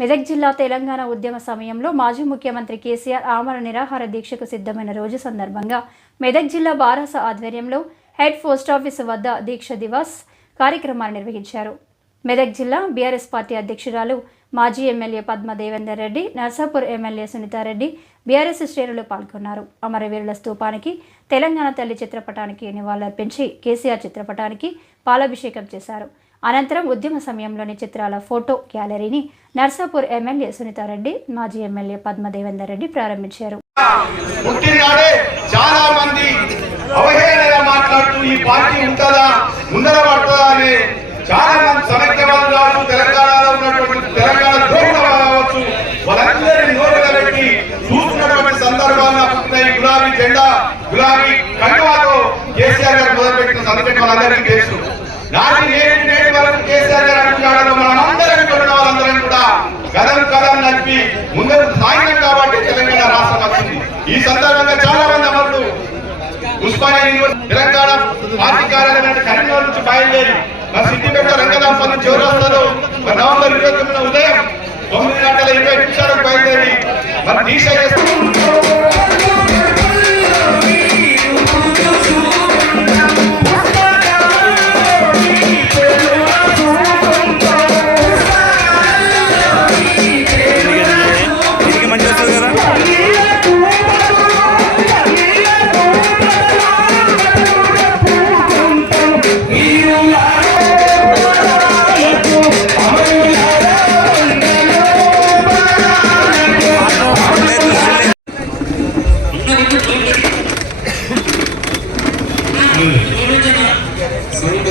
మెదక్ జిల్లా తెలంగాణ ఉద్యమ సమయంలో మాజీ ముఖ్యమంత్రి కేసీఆర్ ఆమర నిరాహార దీక్షకు సిద్ధమైన రోజు సందర్భంగా మెదక్ జిల్లా బారాస ఆధ్వర్యంలో హెడ్ పోస్ట్ వద్ద దీక్ష దివాస్ కార్యక్రమాన్ని నిర్వహించారు. మెదక్ జిల్లా బీఆర్ఎస్ పార్టీ అధ్యక్షురాలు మాజీ ఎమ్మెల్యే పద్మ దేవేందర్ రెడ్డి నర్సాపూర్ ఎమ్మెల్యే సునీతారెడ్డి బీఆర్ఎస్ శ్రేణులు పాల్గొన్నారు. అమరవీరుల స్తూపానికి తెలంగాణ తల్లి చిత్రపటానికి నివాళులర్పించి కేసీఆర్ చిత్రపటానికి పాలాభిషేకం చేశారు. అనంతరం ఉద్యమ సమయంలోని చిత్రాల ఫోటో గ్యాలరీని నర్సాపూర్ ఎమ్మెల్యే సునీతారెడ్డి మాజీ ఎమ్మెల్యే పద్మదేవేందర్ రెడ్డి ప్రారంభించారు. చాలా మంది అవహేళనగా మాట్లాడుతూ ఈ పార్టీ ఉంటుందా ముందర పడుతుందా అని చాలా మంది సమైక్యవాదులు కావచ్చు తెలంగాణలో ఉన్నటువంటి తెలంగాణ ద్రోహులు కావచ్చు వాళ్ళందరినీ పెట్టి చూస్తున్నటువంటి సందర్భాల్లో ఈ గులాబీ జెండా గులాబీ కండువాతో కేసీఆర్ గారు మొదలుపెట్టిన సందర్భం వాళ్ళందరికీ తెలుసు. ఈ సందర్భంగా చాలా మంది అమరులు ఉస్మానియా తెలంగాణ పార్టీ కార్యాలయం కరీంనగర్ నుంచి బయలుదేరి మా సిద్దిపేట రంగదాంప నుంచి చౌరాస్తాలో నవంబర్ ఇరవై తొమ్మిది ఉదయం తొమ్మిది గంటల ఇరవై నిమిషాలకు బయలుదేరి మరి ಸಂಘ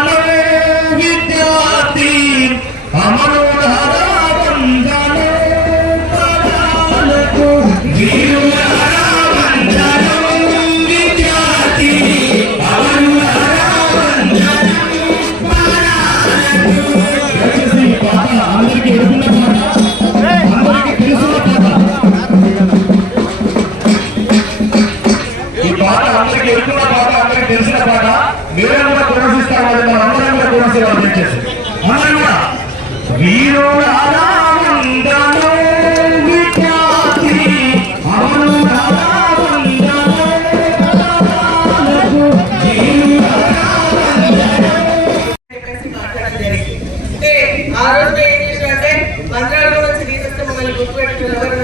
నుంచి తీసేస్తే మమ్మల్ని గుర్తుపెట్టుకుని ఎవరు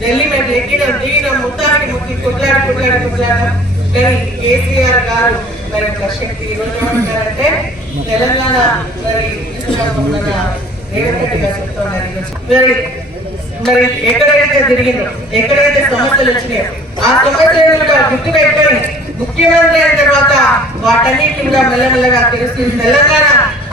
ఢిల్లీ మేము ఎక్కినాం దిగినాం మొత్తానికి మొక్కి కొట్లాడి కొట్లాడి కొట్లాడాం కానీ కేసీఆర్ గారు మరి ఒక శక్తి ఈ రోజు ఏమంటారంటే తెలంగాణ మరి రేవంత్ గారు చెప్తున్నారు మరి మరి ఎక్కడైతే తిరిగిందో ఎక్కడైతే సమస్యలు వచ్చినాయో ఆ సమస్యలు గుర్తు పెట్టుకొని ముఖ్యమంత్రి అయిన తర్వాత వాటన్నిటి కూడా మెల్లమెల్లగా తెలుస్తుంది తెలంగాణ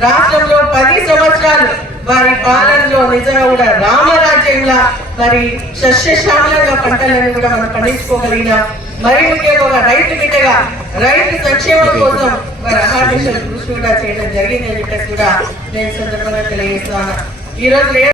రాష్ట్రంలో పది సంవత్సరాలు వారి పాలనలో నిజంగా కూడా రామరాజ్యంగా మరి సస్యశ్యామలంగా పంటలను కూడా మనం పండించుకోగలిగిన. మరి ముఖ్యంగా రైతు బిడ్డగా రైతు సంక్షేమం కోసం అహార్నిశలు కృషి కూడా చేయడం జరిగింది అని చెప్పేసి కూడా నేను సందర్భంగా తెలియజేస్తాను ఈ రోజు